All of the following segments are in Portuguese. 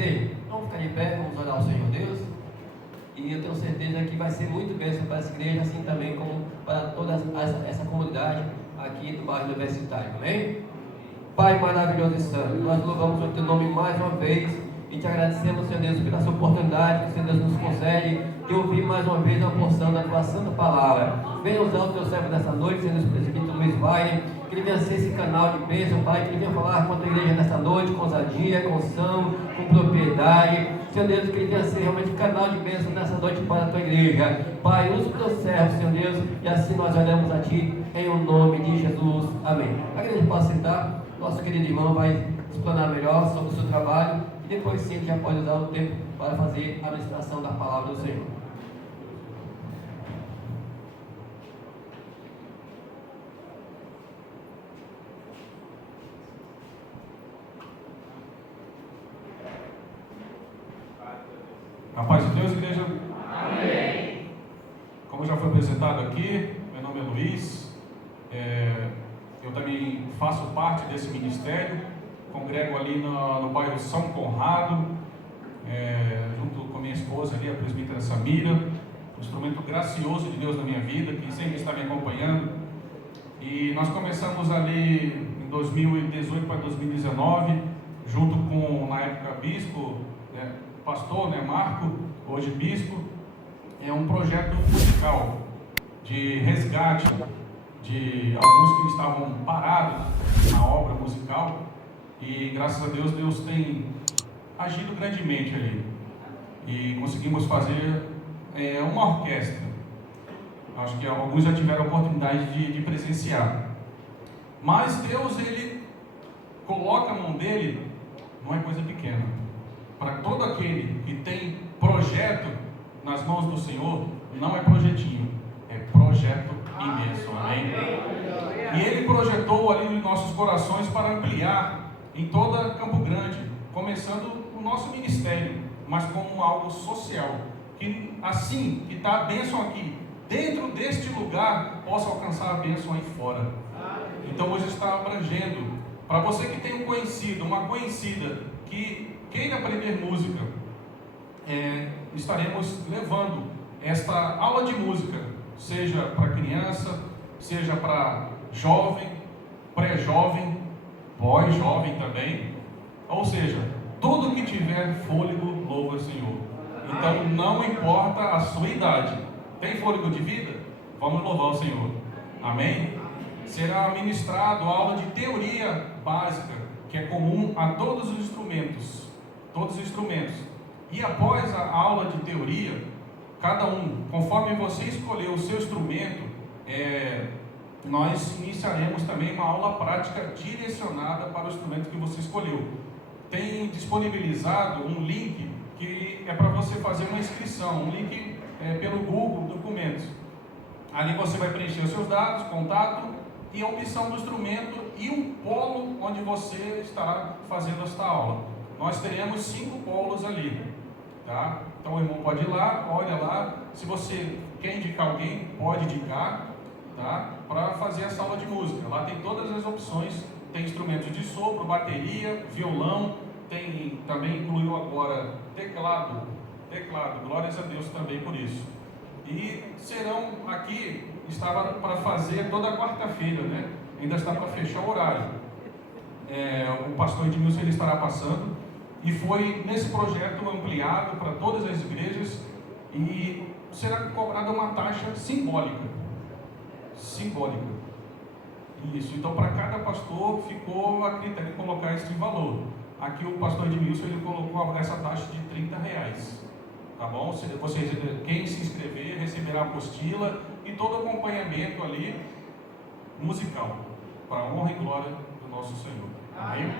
igreja? Vamos ficar de pé, vamos orar ao Senhor Deus. E eu tenho certeza que vai ser muito bênção para essa igreja, assim também como para toda essa comunidade aqui do bairro Universitário. Amém? Pai maravilhoso e santo, nós louvamos o teu nome mais uma vez e te agradecemos, Senhor Deus, pela essa oportunidade que o Senhor Deus nos concede de ouvir mais uma vez uma porção da tua santa palavra. Venha usar o teu servo nessa noite, Senhor Deus, presbítero Luiz Wagner, que ele venha ser esse canal de bênção, Pai, que ele venha falar com a tua igreja nessa noite, com ousadia, com unção, com propriedade. Senhor Deus, que ele venha ser realmente canal de bênção nessa noite para a tua igreja. Pai, usa o teu servo, Senhor Deus, e assim nós oramos a ti, em o nome de Jesus. Amém. A igreja pode sentar, nosso querido irmão vai explanar melhor sobre o seu trabalho, e depois sim a gente já pode usar o tempo para fazer a ministração da palavra do Senhor. A paz de Deus, igreja. Amém. Como já foi apresentado aqui, meu nome é Luiz. Eu também faço parte desse ministério. Congrego ali no bairro São Conrado, junto com minha esposa ali, a presbítera Samira. Um instrumento gracioso de Deus na minha vida, que sempre está me acompanhando. E nós começamos ali em 2018 para 2019, junto com, na época, bispo, pastor, Marco, hoje bispo. É um projeto musical de resgate de alguns que estavam parados na obra musical, e graças a Deus, Deus tem agido grandemente ali, e conseguimos fazer uma orquestra. Acho que alguns já tiveram a oportunidade de presenciar, mas Deus, Ele coloca a mão dele, não é coisa pequena. Para todo aquele que tem projeto nas mãos do Senhor, não é projetinho, é projeto imenso, amém? E Ele projetou ali nos nossos corações para ampliar em toda Campo Grande, começando o nosso ministério, mas como algo social, que assim que está a bênção aqui, dentro deste lugar, possa alcançar a bênção aí fora. Então hoje está abrangendo, para você que tem um conhecido, uma conhecida, que queira aprender música, estaremos levando esta aula de música, seja para criança, seja para jovem, pré-jovem, pós-jovem também, ou seja, tudo que tiver fôlego, louva o Senhor. Então não importa a sua idade, tem fôlego de vida? Vamos louvar o Senhor, amém? Será ministrado aula de teoria básica, que é comum a todos os instrumentos, e após a aula de teoria, cada um, conforme você escolher o seu instrumento, nós iniciaremos também uma aula prática direcionada para o instrumento que você escolheu. Tem disponibilizado um link que é para você fazer uma inscrição, um link pelo Google Documentos. Ali você vai preencher os seus dados, contato e a opção do instrumento e um polo onde você estará fazendo esta aula. Nós teremos 5 polos ali, tá? Então o irmão pode ir lá, olha lá, se você quer indicar alguém, pode indicar, tá? Para fazer essa aula de música. Lá tem todas as opções, tem instrumentos de sopro, bateria, violão, também incluiu agora teclado, glórias a Deus também por isso. E serão aqui, estava para fazer toda quarta-feira, né? Ainda está para fechar o horário. O pastor Edmilson, ele estará passando, e foi nesse projeto ampliado para todas as igrejas, e será cobrada uma taxa simbólica. Isso, então para cada pastor ficou a critério de colocar esse valor. Aqui o pastor Edmilson, ele colocou essa taxa de R$30, tá bom? Quem se inscrever receberá a apostila e todo o acompanhamento ali musical, para a honra e glória do nosso Senhor. Amém?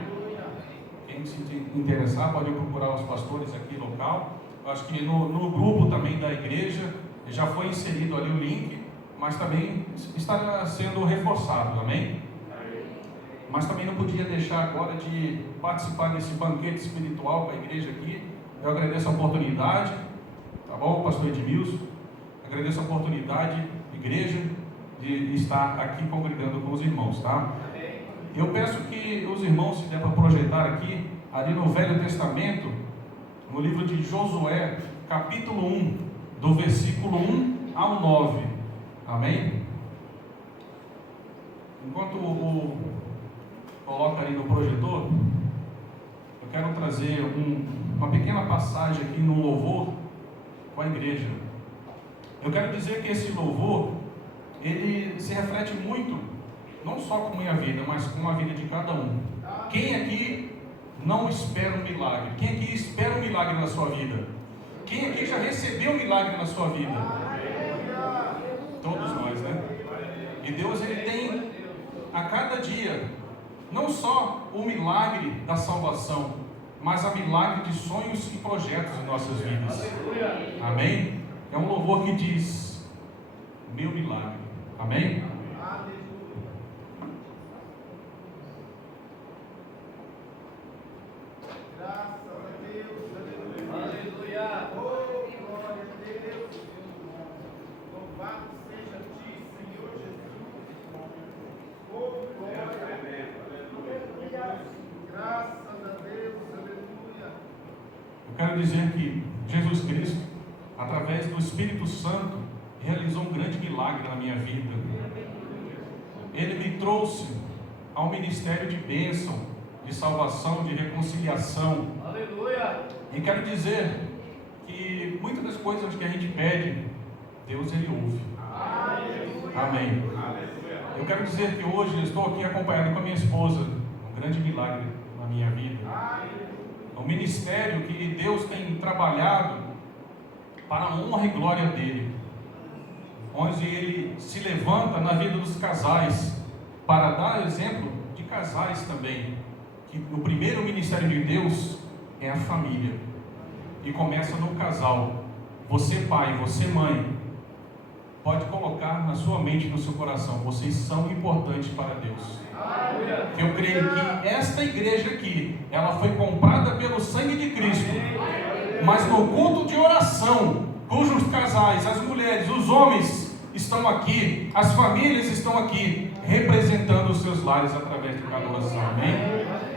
Quem se interessar pode procurar os pastores aqui local. Acho que no grupo também da igreja já foi inserido ali o link, mas também está sendo reforçado, amém? Mas também não podia deixar agora de participar desse banquete espiritual com a igreja aqui. Eu agradeço a oportunidade, tá bom, pastor Edmilson? Agradeço a oportunidade, igreja, de estar aqui congregando com os irmãos, tá? Eu peço que os irmãos, se der para projetar aqui, ali no Velho Testamento, no livro de Josué, capítulo 1, do versículo 1 ao 9. Amém? Enquanto o coloca ali no projetor, eu quero trazer uma pequena passagem aqui no louvor com a igreja. Eu quero dizer que esse louvor, ele se reflete muito, não só com a minha vida, mas com a vida de cada um. Quem aqui não espera um milagre? Quem aqui espera um milagre na sua vida? Quem aqui já recebeu um milagre na sua vida? Todos nós, né? E Deus, ele tem a cada dia, não só o milagre da salvação, mas a milagre de sonhos e projetos em nossas vidas. Amém? É um louvor que diz: meu milagre. Amém? Eu quero dizer que Jesus Cristo, através do Espírito Santo, realizou um grande milagre na minha vida. Ele me trouxe ao ministério de bênção, de salvação, de reconciliação. Aleluia! E quero dizer que muitas das coisas que a gente pede, Deus, ele ouve. Amém. Eu quero dizer que hoje eu estou aqui acompanhado com a minha esposa, um grande milagre na minha vida. O ministério que Deus tem trabalhado para a honra e glória dele, onde ele se levanta na vida dos casais para dar exemplo de casais também, que o primeiro ministério de Deus é a família, e começa no casal. Você pai, você mãe, pode colocar na sua mente e no seu coração: vocês são importantes para Deus. Eu creio que esta igreja aqui, ela foi comprada pelo sangue de Cristo, mas no culto de oração, cujos casais, as mulheres, os homens estão aqui, as famílias estão aqui, representando os seus lares através de cada oração. Amém?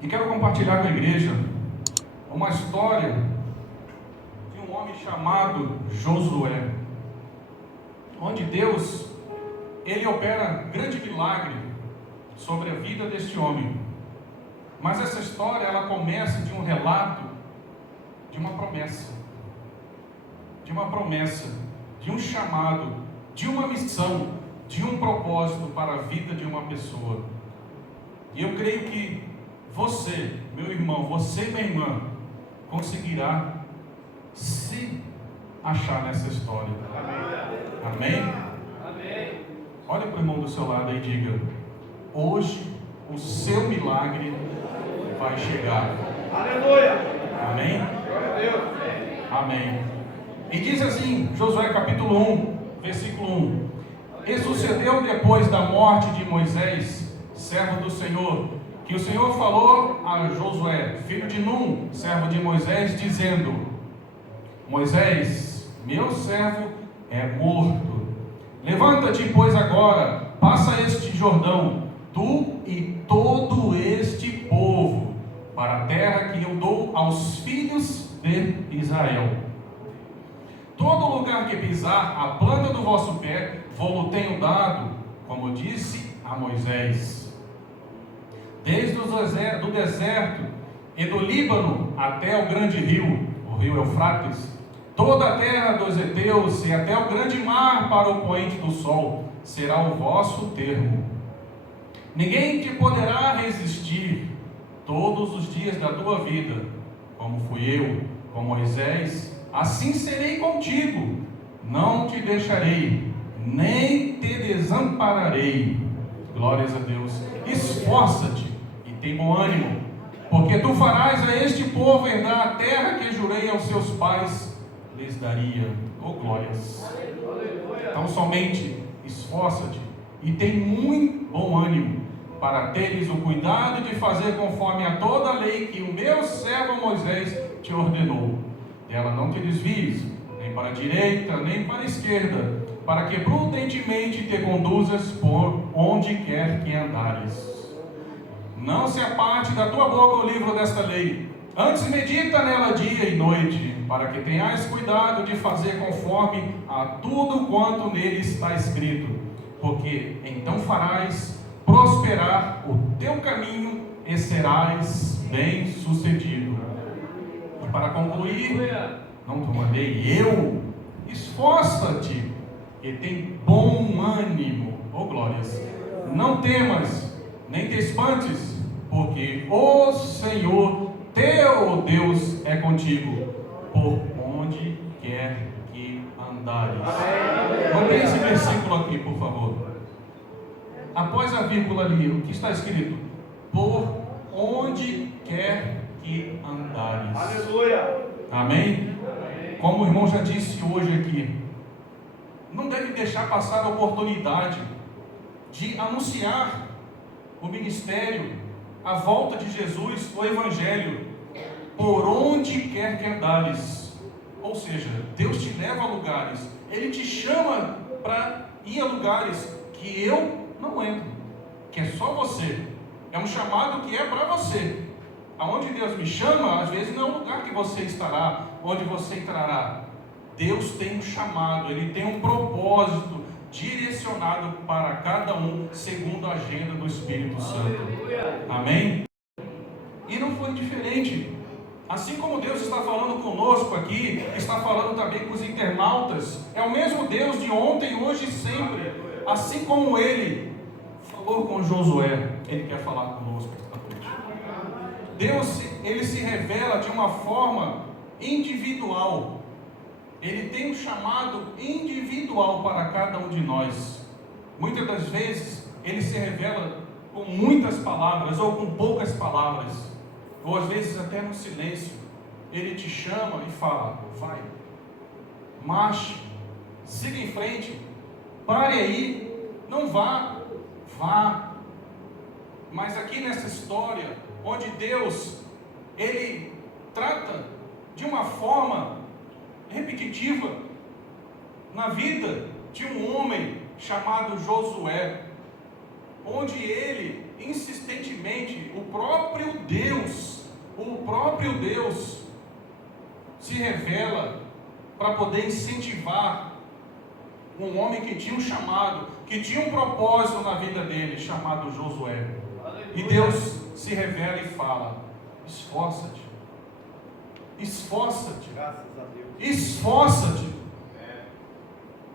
E quero compartilhar com a igreja uma história de um homem chamado Josué, onde Deus, ele opera grande milagre sobre a vida deste homem. Mas essa história, ela começa de um relato de uma promessa, de um chamado, de uma missão, de um propósito para a vida de uma pessoa. E eu creio que você, meu irmão, você, minha irmã, conseguirá se achar nessa história. Amém? Amém? Olha para o irmão do seu lado e diga: hoje o seu milagre vai chegar. Aleluia! Amém? Glória a Deus! Amém. E diz assim, Josué capítulo 1, versículo 1: E sucedeu depois da morte de Moisés, servo do Senhor, que o Senhor falou a Josué, filho de Num, servo de Moisés, dizendo: Moisés, meu servo é morto. Levanta-te, pois, agora, passa este Jordão, tu e todo este povo, para a terra que eu dou aos filhos de Israel. Todo lugar que pisar a planta do vosso pé, vou-lo tenho dado, como disse a Moisés. Desde o deserto e do Líbano até o grande rio, o rio Eufrates, toda a terra dos heteus e até o grande mar para o poente do sol, será o vosso termo. Ninguém te poderá resistir todos os dias da tua vida, como fui eu com Moisés, assim serei contigo, não te deixarei, nem te desampararei. Glórias a Deus. Esforça-te e tem bom ânimo, porque tu farás a este povo herdar a terra que jurei aos seus pais lhes daria. Oh, glórias. Então somente esforça-te e tem muito bom ânimo, para teres o cuidado de fazer conforme a toda a lei que o meu servo Moisés te ordenou. Dela não te desvies, nem para a direita, nem para a esquerda, para que prudentemente te conduzas por onde quer que andares. Não se aparte da tua boca o livro desta lei, antes medita nela dia e noite, para que tenhas cuidado de fazer conforme a tudo quanto nele está escrito, porque então farás prosperar o teu caminho e serás bem sucedido. E para concluir, não te mandei eu, esforça-te e tem bom ânimo. Oh, glórias! Não temas, nem te espantes, porque o Senhor teu Deus é contigo, por onde quer que andares. Mantenha esse versículo aqui, por favor. Após a vírgula ali, o que está escrito? Por onde quer que andares. Aleluia! Amém? Como o irmão já disse hoje aqui, não deve deixar passar a oportunidade de anunciar o ministério, a volta de Jesus, o Evangelho, por onde quer que andares. Ou seja, Deus te leva a lugares, Ele te chama para ir a lugares que eu não entro, que é só você. É um chamado que é para você. Aonde Deus me chama, às vezes não é o lugar que você estará, onde você entrará. Deus tem um chamado, Ele tem um propósito direcionado para cada um, segundo a agenda do Espírito Santo. Amém? E não foi diferente. Assim como Deus está falando conosco aqui, está falando também com os internautas, é o mesmo Deus de ontem, hoje e sempre. Assim como Ele falou com Josué, Ele quer falar conosco esta noite. Deus, Ele se revela de uma forma individual. Ele tem um chamado individual para cada um de nós. Muitas das vezes, Ele se revela com muitas palavras ou com poucas palavras, ou às vezes até no silêncio. Ele te chama e fala: vai, marche, siga em frente, pare aí, não vá, vá. Mas aqui nessa história, onde Deus, Ele trata de uma forma repetitiva na vida de um homem chamado Josué, onde ele insistentemente, o próprio Deus se revela para poder incentivar um homem que tinha um chamado, que tinha um propósito na vida dele, chamado Josué. E Deus se revela e fala: esforça-te, esforça-te, Graças a Deus. esforça-te.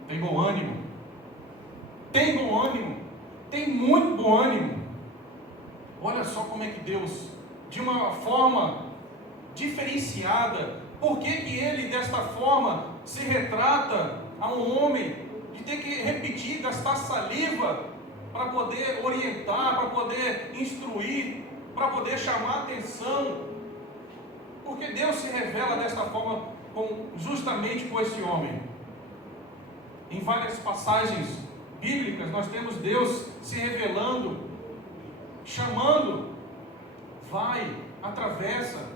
Tem bom ânimo, tem bom ânimo, tem muito bom ânimo. Olha só como é que Deus, de uma forma diferenciada. Por que que ele desta forma se retrata a um homem de ter que repetir, gastar saliva para poder orientar, para poder instruir, para poder chamar atenção? Porque Deus se revela desta forma justamente com esse homem. Em várias passagens bíblicas nós temos Deus se revelando, chamando, vai, atravessa.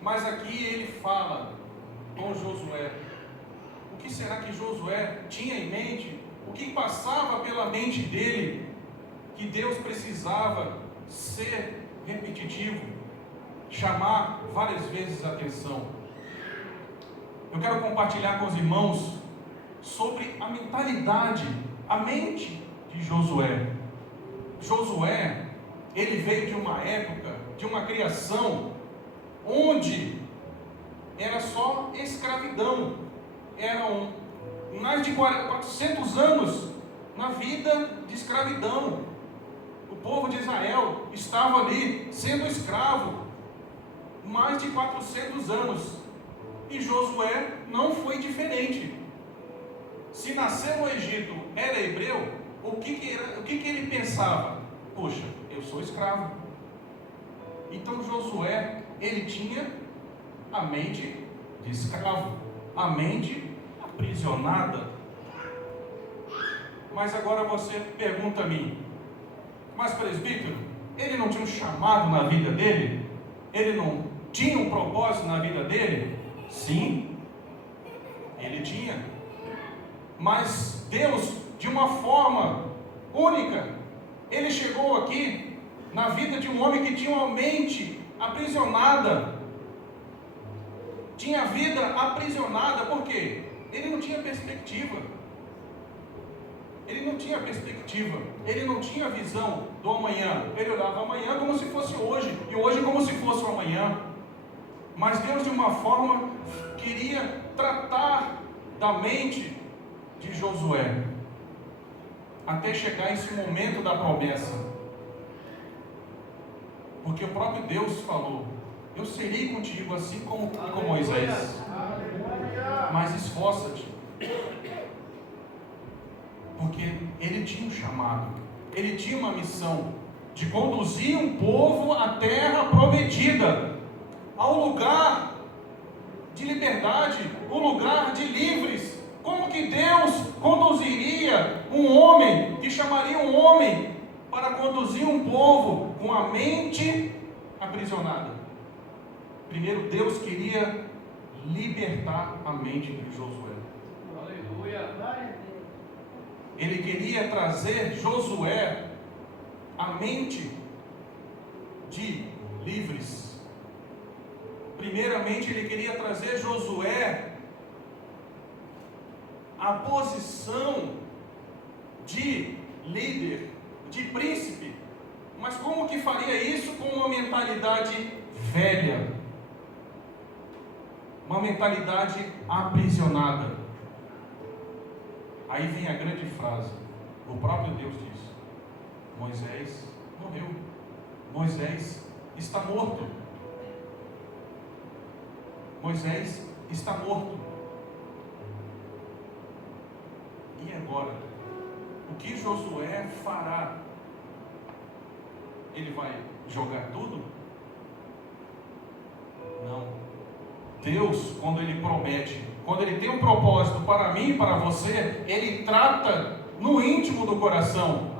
Mas aqui ele fala com Josué. O que será que Josué tinha em mente? O que passava pela mente dele? Que Deus precisava ser repetitivo, chamar várias vezes a atenção. Eu quero compartilhar com os irmãos sobre a mentalidade, a mente de Josué. Josué, ele veio de uma época, de uma criação, onde era só escravidão. Eram mais de 400 anos na vida de escravidão. O povo de Israel estava ali sendo escravo mais de 400 anos. E Josué não foi diferente. Se nasceu no Egito, era hebreu, o que ele pensava? Poxa, eu sou escravo. Então Josué, ele tinha a mente de escravo, a mente aprisionada. Mas agora você pergunta a mim, mas presbítero, ele não tinha um chamado na vida dele? Ele não tinha um propósito na vida dele? Sim, ele tinha. Mas Deus, de uma forma única, ele chegou aqui na vida de um homem que tinha uma mente aprisionada. Tinha a vida aprisionada, por quê? Ele não tinha perspectiva. Ele não tinha perspectiva. Ele não tinha visão do amanhã. Ele olhava amanhã como se fosse hoje, e hoje como se fosse o amanhã. Mas Deus, de uma forma, queria tratar da mente de Josué, até chegar esse momento da promessa. Porque o próprio Deus falou: eu serei contigo assim como com Moisés. Mas esforça-te. Porque ele tinha um chamado, ele tinha uma missão de conduzir um povo à terra prometida, ao lugar de liberdade, o lugar de livres. Como que Deus conduziria um homem, que chamaria um homem para conduzir um povo com a mente aprisionada? Primeiro, Deus queria libertar a mente de Josué. Aleluia. Ele queria trazer Josué a mente de livres. Primeiramente, ele queria trazer Josué a posição de líder, de príncipe. Mas como que faria isso com uma mentalidade velha? Uma mentalidade aprisionada. Aí vem a grande frase. O próprio Deus diz: Moisés morreu. Moisés está morto. Moisés está morto. E agora? O que Josué fará? Ele vai jogar tudo? Não. Deus, quando Ele promete, quando Ele tem um propósito para mim e para você, Ele trata no íntimo do coração.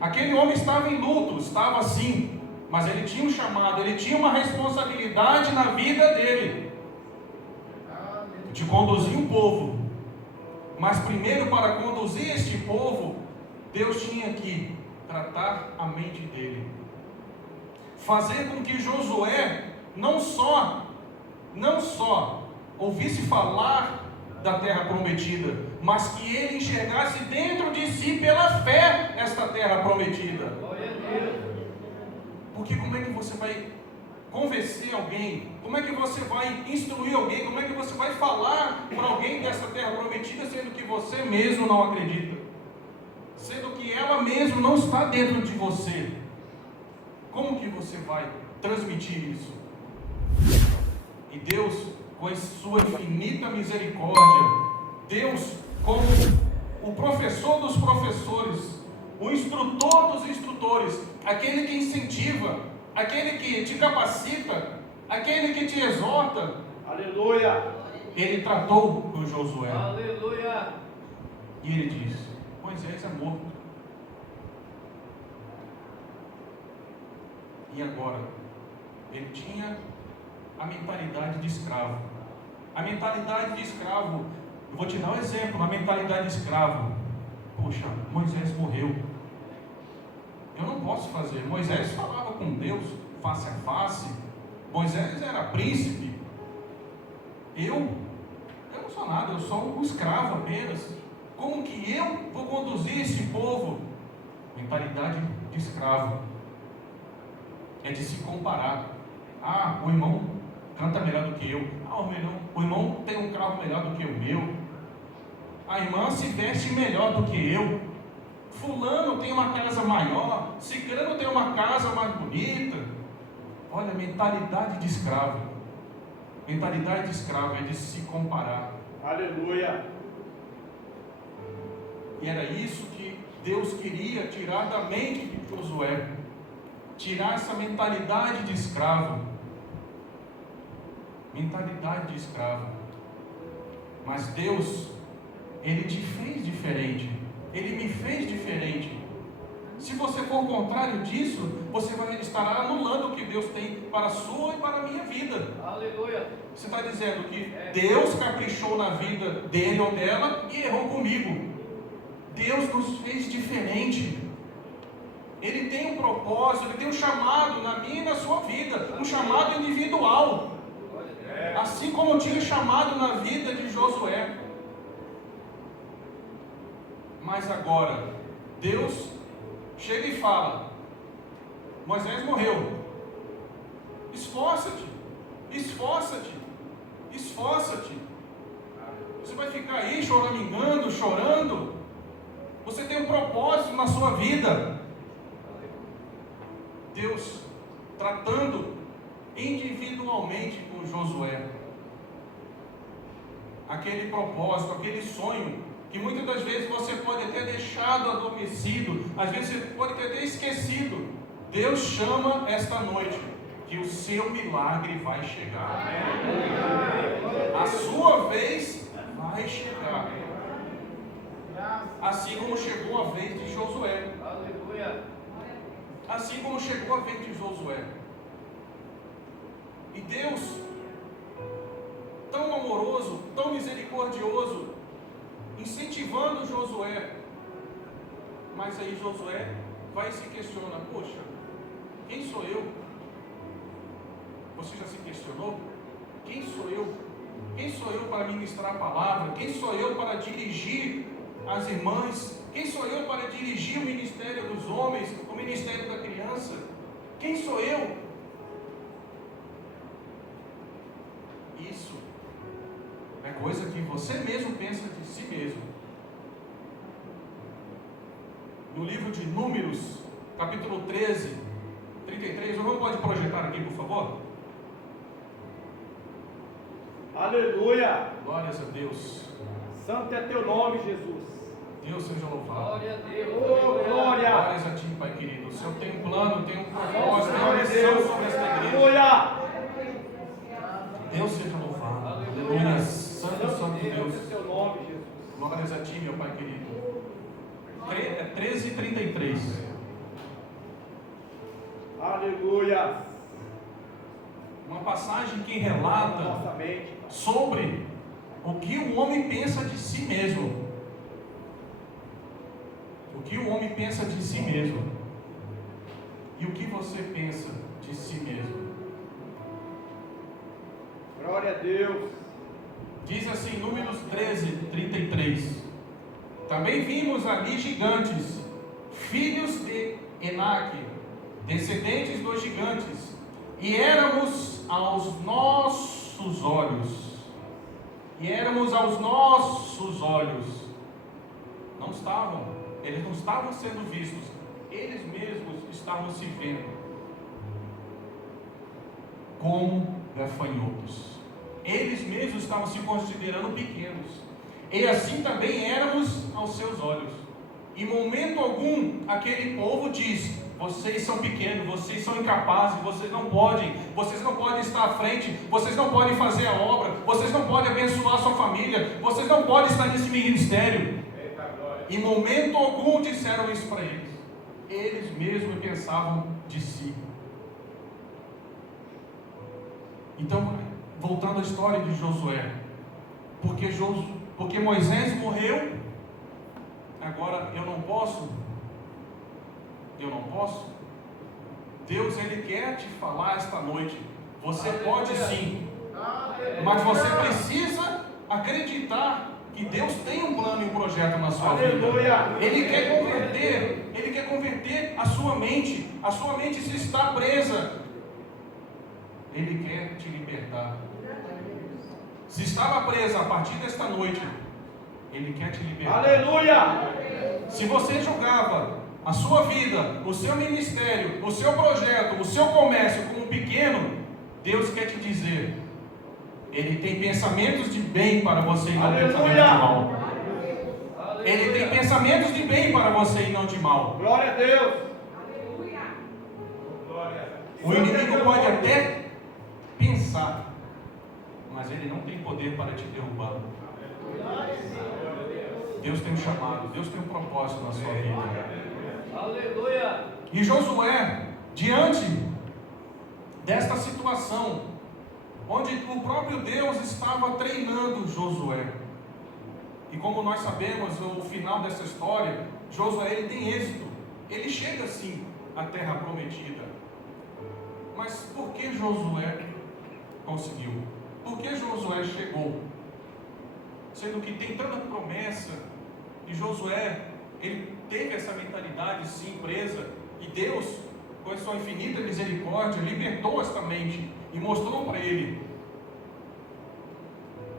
Aquele homem estava em luto, estava assim, mas ele tinha um chamado, ele tinha uma responsabilidade na vida dele, de conduzir um povo. Mas primeiro, para conduzir este povo, Deus tinha que tratar a mente dele, fazer com que Josué não só ouvisse falar da terra prometida, mas que ele enxergasse dentro de si pela fé esta terra prometida. Porque como é que você vai convencer alguém? Como é que você vai instruir alguém? Como é que você vai falar para alguém dessa terra prometida, sendo que você mesmo não acredita? Sendo que ela mesmo não está dentro de você? Como que você vai transmitir isso? E Deus, com a sua infinita misericórdia, Deus, como o professor dos professores, o instrutor dos instrutores, aquele que incentiva, aquele que te capacita, aquele que te exorta, Aleluia. ele tratou com Josué. Aleluia. E ele diz: Moisés é morto. E agora? Ele tinha a mentalidade de escravo. A mentalidade de escravo, eu vou te dar um exemplo. A mentalidade de escravo: poxa, Moisés morreu, eu não posso fazer. Moisés falava com Deus face a face. Moisés era príncipe. Eu não sou nada, eu sou um escravo apenas. Como que eu vou conduzir esse povo? Mentalidade de escravo é de se comparar. Ah, o irmão canta melhor do que eu. Ah, o irmão tem um carro melhor do que o meu. A irmã se veste melhor do que eu. Fulano tem uma casa maior. Ciclano tem uma casa mais bonita. Olha, mentalidade de escravo. Mentalidade de escravo é de se comparar. Aleluia. E era isso que Deus queria tirar da mente de Josué. Tirar essa mentalidade de escravo. Mentalidade de escravo. Mas Deus, Ele te fez diferente. Ele me fez diferente. Se você for contrário disso, você vai estar anulando o que Deus tem para a sua e para a minha vida. Aleluia. Você está dizendo que Deus caprichou na vida dele ou dela e errou comigo. Deus nos fez diferente. Ele tem um propósito, Ele tem um chamado na minha e na sua vida, um chamado individual, assim como tinha chamado na vida de Josué. Mas agora, Deus chega e fala: Moisés morreu, esforça-te, esforça-te, esforça-te. Você vai ficar aí choramingando, chorando? Você tem um propósito na sua vida. Deus tratando individualmente com Josué. Aquele propósito, aquele sonho, que muitas das vezes você pode ter deixado adormecido, às vezes você pode ter até esquecido. Deus chama esta noite, que o seu milagre vai chegar. A sua vez vai chegar. Assim como chegou a vez de Josué. Aleluia. Assim como chegou a vez de Josué. E Deus, tão amoroso, tão misericordioso, incentivando Josué. Mas aí Josué vai e se questiona: poxa, quem sou eu? Você já se questionou? Quem sou eu? Quem sou eu para ministrar a palavra? Quem sou eu para dirigir as irmãs? Quem sou eu para dirigir o ministério dos homens, o ministério da criança? Quem sou eu? Isso é coisa que você mesmo pensa de si mesmo. No livro de Números, capítulo 13, 33, o irmão pode projetar aqui, por favor? Aleluia. Glórias a Deus. Santo é teu nome, Jesus. Deus seja louvado. Glória a Deus. Glórias Glória. a Ti, Pai querido. O Senhor tem um plano, tem um propósito, tem uma Glória a missão Deus. sobre esta igreja. Aleluia. Deus seja louvado. Aleluia. Aleluia. Santo, Santo Deus. é teu nome, Jesus. Glórias a Ti, meu Pai querido. 13:33. Aleluia. Uma passagem que relata Nossa mente. sobre o que o homem pensa de si mesmo. O que o homem pensa de si mesmo. E o que você pensa de si mesmo. Glória a Deus. Diz assim, Números 13:33. Também vimos ali gigantes, filhos de Enaque, descendentes dos gigantes, e éramos aos nossos olhos. Eles não estavam sendo vistos, eles mesmos estavam se vendo como gafanhotos. eles mesmos estavam se considerando pequenos. E assim também éramos aos seus olhos. Em momento algum, aquele povo diz: vocês são pequenos, vocês são incapazes, vocês não podem estar à frente, vocês não podem fazer a obra, vocês não podem abençoar a sua família, vocês não podem estar nesse ministério. Em momento algum disseram isso para eles. Eles mesmos pensavam de si. Então, voltando à história de Josué, porque Moisés morreu, agora eu não posso. Deus, Ele quer te falar esta noite. Você pode sim, mas você precisa acreditar que Deus tem um plano e um projeto na sua vida. Ele quer converter a sua mente. A sua mente se está presa, Ele quer te libertar. Se estava presa a partir desta noite, Ele quer te libertar. Aleluia! Se você julgava a sua vida, o seu ministério, o seu projeto, o seu comércio como pequeno, Deus quer te dizer: Ele tem pensamentos de bem para você e não pensamentos de mal. Ele tem pensamentos de bem para você e não de mal. Glória a Deus! O inimigo pode até pensar, mas ele não tem poder para te derrubar. Deus tem um chamado, Deus tem um propósito na sua vida. Aleluia! E Josué, diante desta situação, onde o próprio Deus estava treinando Josué, e como nós sabemos, o final dessa história, Josué ele tem êxito, ele chega sim à terra prometida. Mas por que Josué conseguiu? Por que Josué chegou? Sendo que tem tanta promessa, e Josué, ele teve essa mentalidade sim presa, e Deus, com a sua infinita misericórdia, libertou esta mente e mostrou para ele.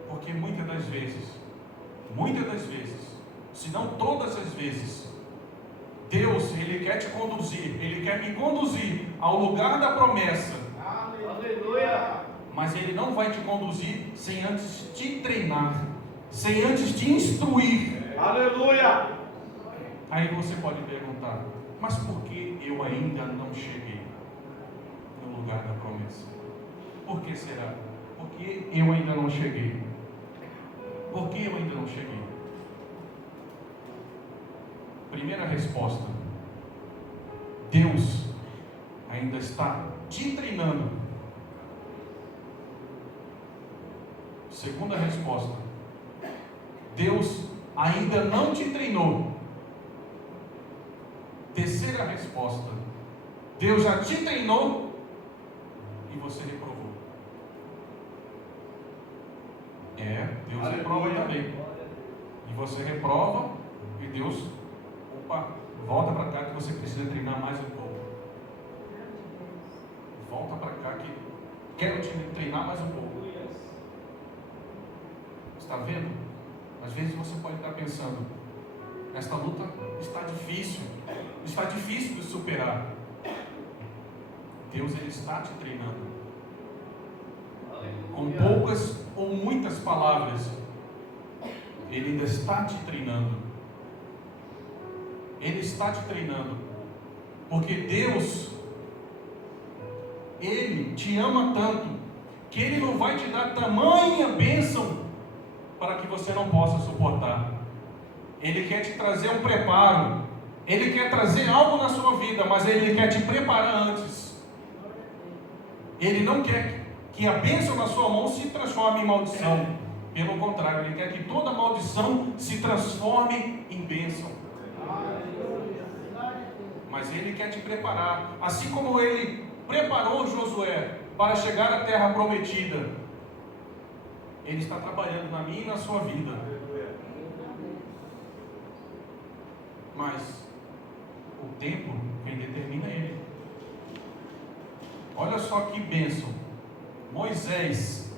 Porque muitas das vezes, se não todas as vezes, Deus, Ele quer te conduzir, Ele quer me conduzir ao lugar da promessa. Aleluia! Mas Ele não vai te conduzir sem antes te treinar, sem antes te instruir. Aleluia! Aí você pode perguntar: mas por que eu ainda não cheguei no lugar da promessa? Por que será? Por que eu ainda não cheguei? Por que eu ainda não cheguei? Primeira resposta: Deus ainda está te treinando. Segunda resposta: Deus ainda não te treinou. Terceira resposta: Deus já te treinou e você reprovou. Deus reprova também. E você reprova e Deus, volta para cá que você precisa treinar mais um pouco. Volta para cá que quero te treinar mais um pouco. Está vendo? Às vezes você pode estar pensando: esta luta está difícil de superar. Deus, Ele está te treinando. Com poucas ou muitas palavras, Ele ainda está te treinando. Ele está te treinando. Porque Deus, Ele te ama tanto, que Ele não vai te dar tamanha bênção para que você não possa suportar. Ele quer te trazer um preparo. Ele quer trazer algo na sua vida, mas Ele quer te preparar antes. Ele não quer que a bênção na sua mão se transforme em maldição. Pelo contrário, Ele quer que toda maldição se transforme em bênção. Mas Ele quer te preparar. Assim como Ele preparou Josué para chegar à terra prometida, Ele está trabalhando na minha e na sua vida. Mas o tempo quem determina é Ele. Olha só que bênção. Moisés,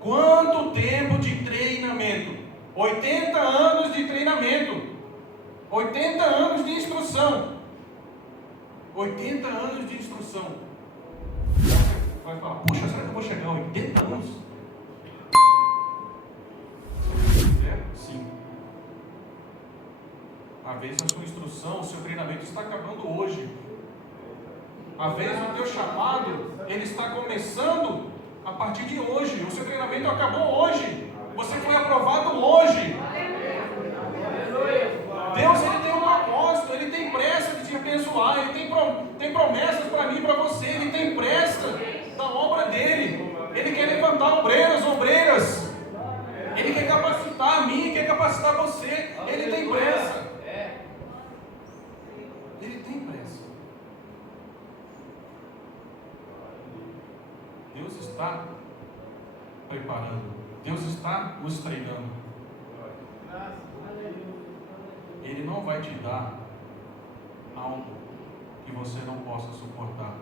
quanto tempo de treinamento? 80 anos de treinamento, 80 anos de instrução, 80 anos de instrução. vai falar, puxa, será que eu vou chegar a 80 anos? Sim. Às vezes a sua instrução, o seu treinamento está acabando hoje. Às vezes o teu chamado, ele está começando a partir de hoje. O seu treinamento acabou hoje. Você foi aprovado hoje. Deus, ele tem um propósito, ele tem pressa de te abençoar, ele tem promessas para mim e para você, ele tem pressa da obra dele. Ele quer levantar obreiras. Ele quer capacitar a mim, quer capacitar você. Ele tem pressa. Ele tem pressa. Deus está preparando. Deus está nos treinando. Ele não vai te dar algo que você não possa suportar.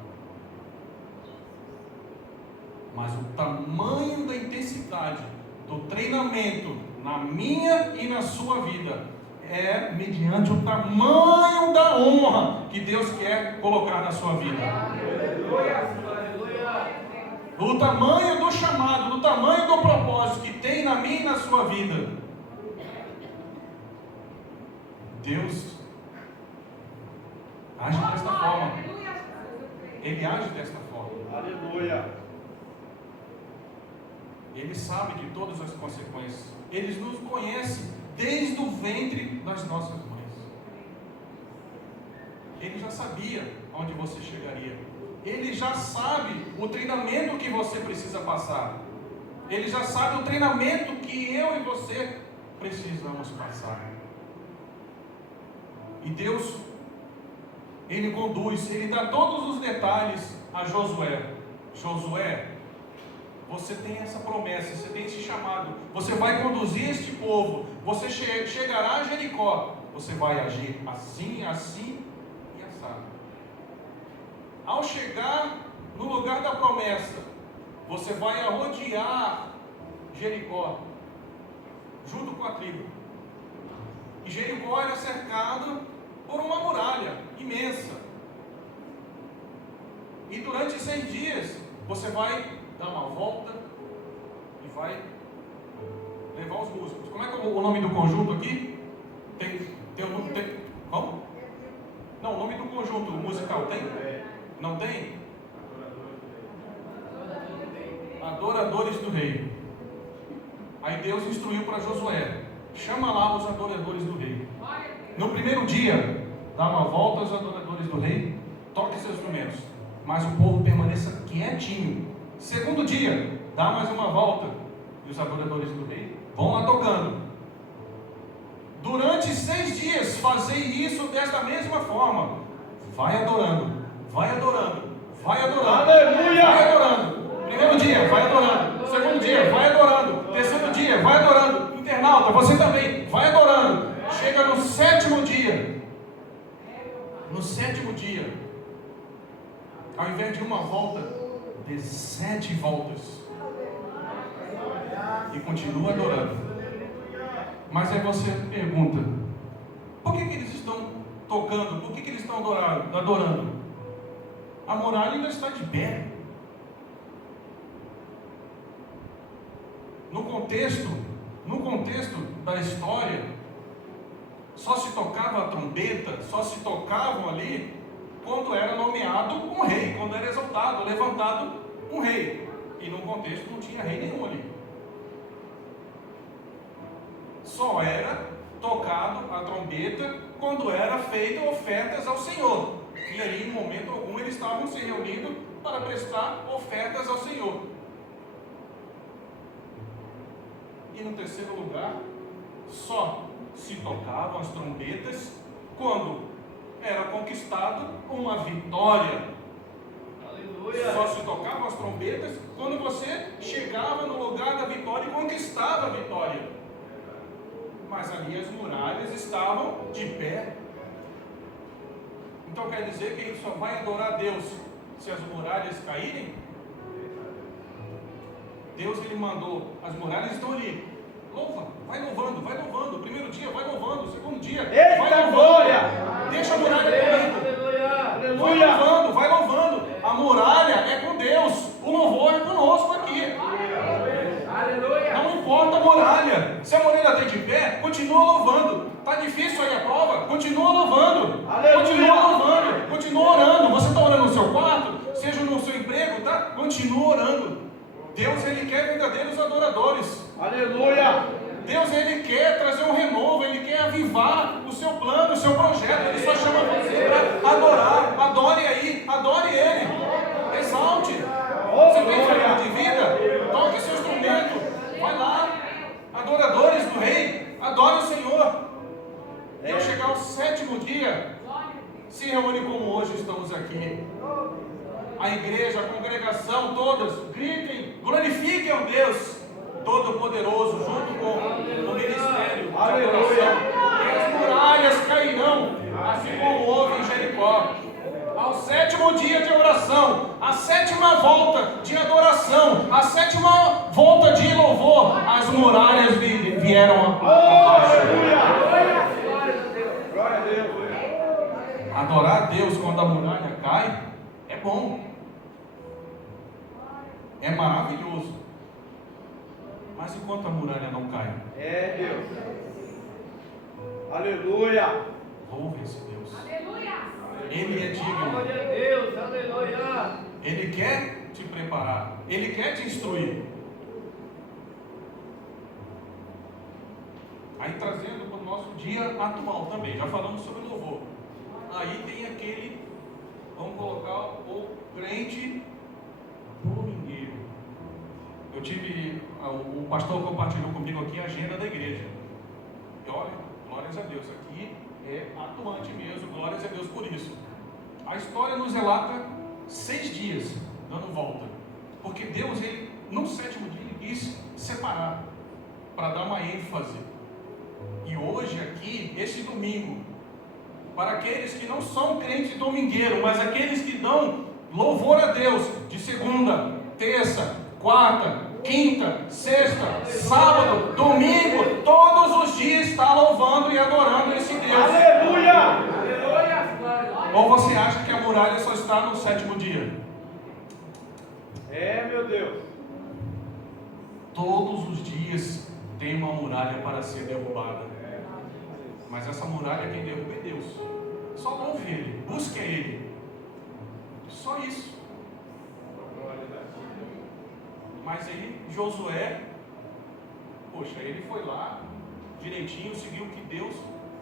Mas o tamanho da intensidade do treinamento na minha e na sua vida é mediante o tamanho da honra que Deus quer colocar na sua vida. Do tamanho do chamado, do tamanho do propósito que tem na minha e na sua vida. Deus age desta forma. Ele age desta forma. Aleluia. Ele sabe de todas as consequências. Ele nos conhece desde o ventre das nossas mães. Ele já sabia onde você chegaria. Ele já sabe o treinamento que você precisa passar. Ele já sabe o treinamento que eu e você precisamos passar. E Deus, Ele conduz, Ele dá todos os detalhes a Josué. Josué, você tem essa promessa, você tem esse chamado, você vai conduzir este povo, você chegará a Jericó, você vai agir assim, assim e assado. Ao chegar no lugar da promessa, você vai rodear Jericó, junto com a tribo. E Jericó era cercado por uma muralha imensa. E durante 6 dias, você vai dar uma volta e vai levar os músicos. Como é que é o nome do conjunto aqui? Tem o nome? Como? Não, o nome do conjunto musical tem? Não tem? Adoradores do Rei. Aí Deus instruiu para Josué: chama lá os adoradores do Rei. No primeiro dia, dá uma volta aos adoradores do Rei, toque seus instrumentos, mas o povo permaneça quietinho. Segundo dia, dá mais uma volta, e os adoradores do Rei vão lá tocando. Durante 6 dias, fazei isso desta mesma forma. Vai adorando, vai adorando, vai adorando. Aleluia! Vai adorando. Primeiro dia, vai adorando. Segundo dia, vai adorando. Terceiro dia, vai adorando. Internauta, você também, vai adorando. Chega no 7º dia. No 7º dia, ao invés de uma volta, dê 7 voltas. E continua adorando. Mas aí você pergunta: por que eles estão tocando? Por que eles estão adorando? A muralha ainda está de pé. No contexto da história, só se tocava a trombeta, só se tocavam ali quando era nomeado um rei, quando era exaltado, levantado um rei. E no contexto não tinha rei nenhum ali. Só era tocado a trombeta quando era feita ofertas ao Senhor. E ali, em momento algum, eles estavam se reunindo para prestar ofertas ao Senhor. E no terceiro lugar, só se tocavam as trombetas quando era conquistado uma vitória. Aleluia! Só se tocavam as trombetas quando você chegava no lugar da vitória e conquistava a vitória. Mas ali as muralhas estavam de pé. Então quer dizer que a gente só vai adorar a Deus se as muralhas caírem? Deus, ele mandou, as muralhas estão ali. Louva, vai louvando. Primeiro dia, vai louvando. Segundo dia, vai louvando. Glória! Deixa a muralha comigo. Aleluia! Vai louvando. A muralha é com Deus. O continua orando. Deus, Ele quer verdadeiros adoradores. Aleluia. Deus, Ele quer trazer um renovo, Ele quer avivar o seu plano, o seu projeto. Ele só chama você para adorar. Adore aí, adore Ele. Exalte. Você tem fome de vida? Toque seu instrumento. Vai lá. Adoradores do Rei, adore o Senhor. E ao chegar ao 7º dia, se reúne como hoje estamos aqui. A igreja, a congregação, todas, gritem, glorifiquem ao Deus Todo-Poderoso, junto com o ministério de adoração. E as muralhas cairão, assim como houve em Jericó. Ao 7º dia de oração, a 7ª volta de adoração, a 7ª volta de louvor, as muralhas vieram abaixo. Glória a Deus. Adorar a Deus quando a muralha cai é bom, é maravilhoso. Mas enquanto a muralha não cai, É Deus. Aleluia. louve esse Deus. Aleluia. Ele é digno. Glória a Deus, aleluia. Ele quer te preparar, Ele quer te instruir. Aí trazendo para o nosso dia atual também, já falamos sobre louvor. Aí tem aquele, vamos colocar o crente domingueiro. Eu tive, o pastor compartilhou comigo aqui a agenda da igreja. E olha, glórias a Deus, aqui é atuante mesmo, glórias a Deus por isso. A história nos relata 6 dias dando volta, porque Deus, Ele, no 7º dia, Ele quis separar, para dar uma ênfase. E hoje aqui, esse domingo, para aqueles que não são crentes domingueiros, mas aqueles que dão louvor a Deus, de segunda, terça, quarta, quinta, sexta, sábado, domingo, todos os dias está louvando e adorando esse Deus. Aleluia. Ou você acha que a muralha só está no 7º dia? É, meu Deus. Todos os dias tem uma muralha para ser derrubada. Mas essa muralha quem derruba é Deus. Só louve Ele, busque Ele. Só isso. Mas aí Josué, poxa, ele foi lá direitinho, seguiu o que Deus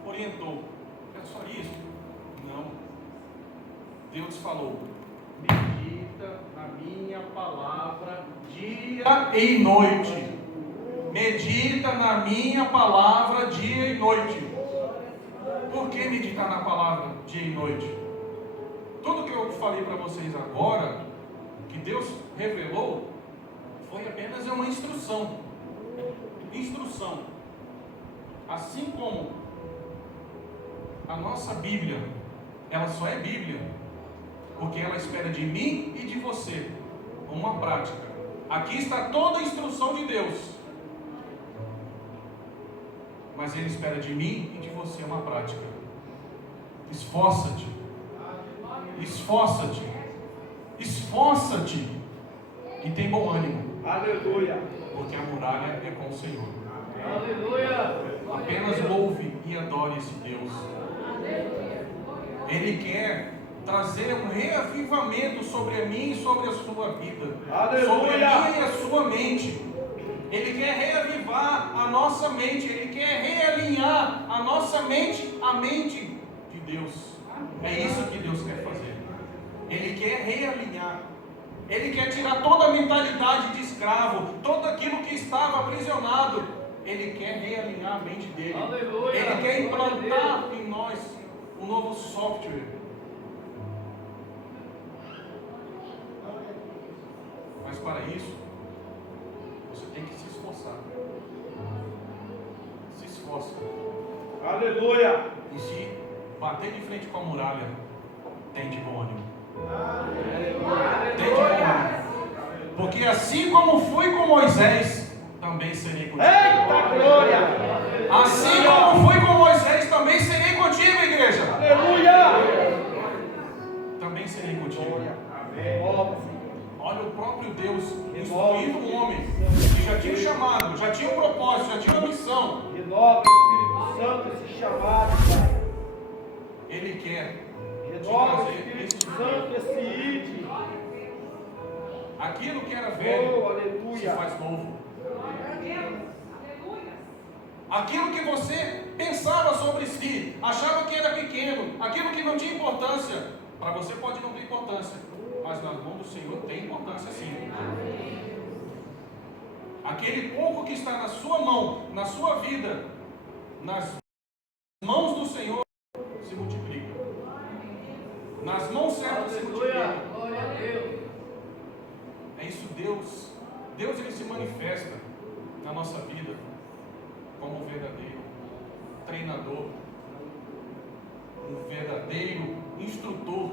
orientou. É só isso? Não. Deus falou: medita na minha palavra dia e noite. Medita na minha palavra dia e noite. Por que meditar na palavra dia e noite? Tudo que eu falei para vocês agora, que Deus revelou, foi apenas uma instrução. Instrução. Assim como a nossa Bíblia, ela só é Bíblia porque ela espera de mim e de você uma prática. Aqui está toda a instrução de Deus, mas Ele espera de mim e de você uma prática. Esforça-te, esforça-te, esforça-te e tem bom ânimo. Aleluia. Porque a muralha é com o Senhor. Aleluia. Apenas louve e adore esse Deus. Ele quer trazer um reavivamento sobre a mim e sobre a sua vida. Aleluia. Sobre a minha e a sua mente. Ele quer reavivar a nossa mente. Ele quer realinhar a nossa mente à mente de Deus. É isso que Deus quer fazer. Ele quer realinhar. Ele quer tirar toda a mentalidade de escravo, tudo aquilo que estava aprisionado. Ele quer realinhar a mente dele. Aleluia. Ele quer implantar em nós um novo software. Mas para isso, você tem que se esforçar. Se esforça. Aleluia. E se bater de frente com a muralha, tem de bom ânimo. Tem de bom ânimo. Porque assim como fui com Moisés, também serei contigo. Eita glória. Assim como fui com Moisés, também serei contigo, igreja. Aleluia. Também serei contigo. Amém. Olha o próprio Deus instruindo o homem, que já tinha um chamado, já tinha um propósito, já tinha uma missão. Renova o Espírito Santo esse chamado, Pai. Ele quer te Renova o trazer Espírito esse Santo esse ide. Aquilo que era velho Oh, aleluia. se faz novo. Aquilo que você pensava sobre si, achava que era pequeno, aquilo que não tinha importância, para você pode não ter importância, mas nas mãos do Senhor tem importância sim. Aquele pouco que está na sua mão, na sua vida, nas mãos do Senhor, se multiplica. Nas mãos certas se multiplica. Glória a Deus. É isso, Deus. Deus ele se manifesta na nossa vida como um verdadeiro treinador, um verdadeiro instrutor.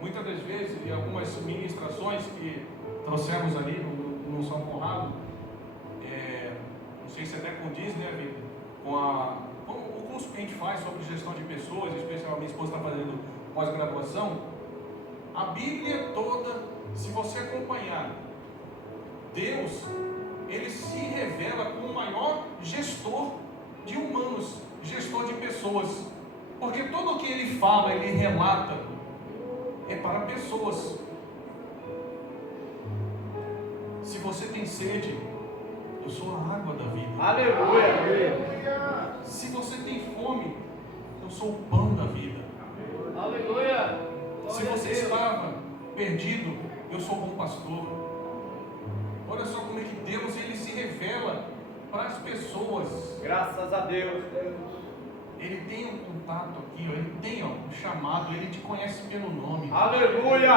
Muitas das vezes, em algumas ministrações que trouxemos ali no São Conrado, não sei se até condiz, né, Vitor, com o curso que a gente faz sobre gestão de pessoas, especialmente minha esposa está fazendo pós-graduação. A Bíblia toda, se você acompanhar, Deus, ele se revela como o maior gestor de humanos, gestor de pessoas, porque tudo o que ele fala, ele relata, é para pessoas. Se você tem sede, eu sou a água da vida. Aleluia. Se você tem fome, eu sou o pão da vida. Aleluia. Se você estava perdido, eu sou o bom pastor. Olha só como é que Deus ele se revela para as pessoas. Graças a Deus. Ele tem um contato aqui, ó, ele tem um chamado, ele te conhece pelo nome. Aleluia.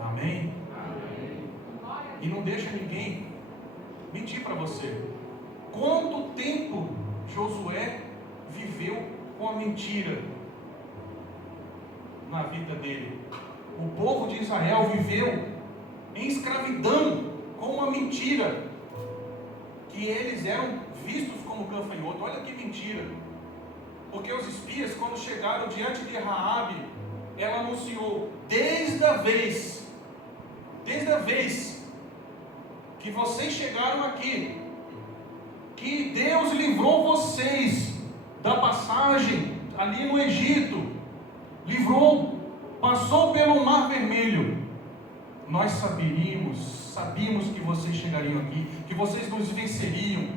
Amém? E não deixa ninguém mentir para você. Quanto tempo Josué viveu com a mentira na vida dele? O povo de Israel viveu em escravidão com uma mentira, que eles eram vistos como gafanhoto. Olha que mentira. Porque os espias, quando chegaram diante de Raabe, ela anunciou: desde a vez que vocês chegaram aqui, que Deus livrou vocês da passagem ali no Egito, passou pelo Mar Vermelho. Nós sabíamos que vocês chegariam aqui, que vocês nos venceriam.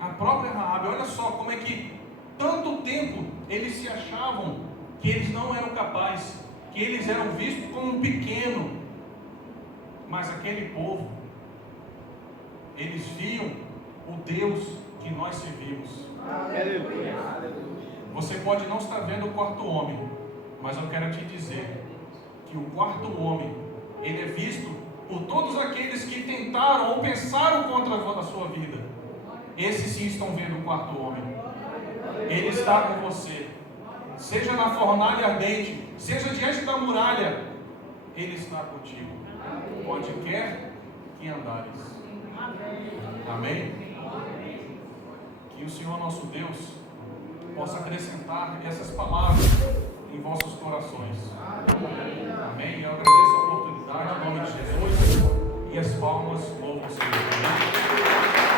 A própria Raabe, olha só como é que tanto tempo eles se achavam que eles não eram capazes, que eles eram vistos como um pequeno. Mas aquele povo, eles viam o Deus que nós servimos. Aleluia. Você pode não estar vendo o quarto homem, mas eu quero te dizer que o quarto homem, ele é visto por todos aqueles que tentaram ou pensaram contra a sua vida. Esses sim estão vendo o quarto homem. Ele está com você, seja na fornalha ardente, seja diante da muralha, ele está contigo, onde quer que andares. Amém? Que o Senhor nosso Deus possa acrescentar essas palavras em vossos corações. Amém? Eu agradeço a oportunidade em nome de Jesus, e as palmas louvam o Senhor.